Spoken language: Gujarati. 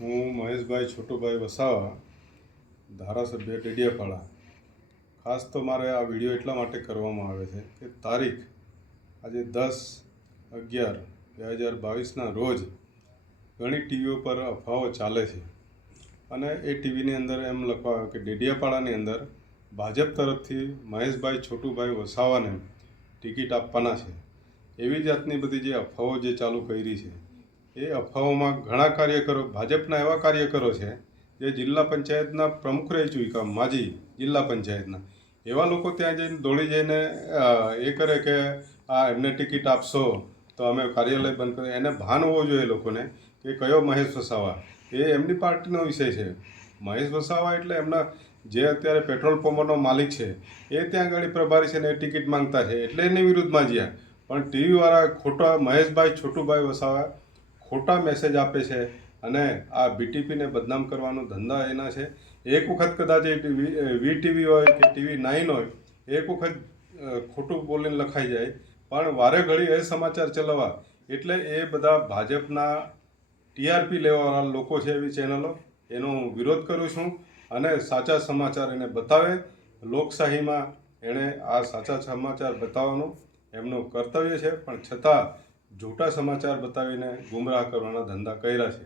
હું મહેશભાઈ છોટુભાઈ વસાવા, ધારાસભ્ય ડેડિયાપાડા. ખાસ તો મારે આ વિડીયો એટલા માટે કરવામાં આવે છે કે તારીખ આજે 10/11/2022ના રોજ ઘણી ટીવીઓ પર અફવાઓ ચાલે છે અને એ ટીવીની અંદર એમ લખવા આવ્યું કે ડેડિયાપાડાની અંદર ભાજપ તરફથી મહેશભાઈ છોટુભાઈ વસાવાને ટિકિટ આપવાના છે. એવી જાતની બધી જે અફવાઓ જે ચાલુ કરી છે એ અફવાઓમાં ઘણા કાર્યકરો, ભાજપના એવા કાર્યકરો છે જે જિલ્લા પંચાયતના પ્રમુખ રહી ચૂક્યા, માજી જિલ્લા પંચાયતના, એવા લોકો ત્યાં જઈને દોડી જઈને એ કરે કે આ એમને ટિકિટ આપશો તો અમે કાર્યાલય બંધ કરીએ. એને ભાન હોવો જોઈએ લોકોને કે કયો મહેશ વસાવા, એ એમની પાર્ટીનો વિષય છે. મહેશ વસાવા એટલે એમના જે અત્યારે પેટ્રોલ પંપનો માલિક છે એ ત્યાં આગળ પ્રભારી છે ને એ ટિકિટ માંગતા છે એટલે એની વિરુદ્ધમાં જ્યાં પણ ટીવીવાળા ખોટા મહેશભાઈ છોટુભાઈ વસાવા ખોટા મેસેજ આપે છે અને આ બીટીપીને બદનામ કરવાનો ધંધા એના છે. એક વખત કદાચ એ વીટીવી હોય કે TV9 હોય, એક વખત ખોટું બોલીને લખાઈ જાય, પણ વારે ઘડી એ સમાચાર ચલાવવા એટલે એ બધા ભાજપના TRP લેવાવાળા લોકો છે. એવી ચેનલો એનો હું વિરોધ કરું છું અને સાચા સમાચાર એને બતાવે. લોકશાહીમાં એણે આ સાચા સમાચાર બતાવવાનું એમનું કર્તવ્ય છે, પણ છતાં જૂઠા સમાચાર બતાવીને ગુમરાહ કરવાના ધંધા કર્યા છે.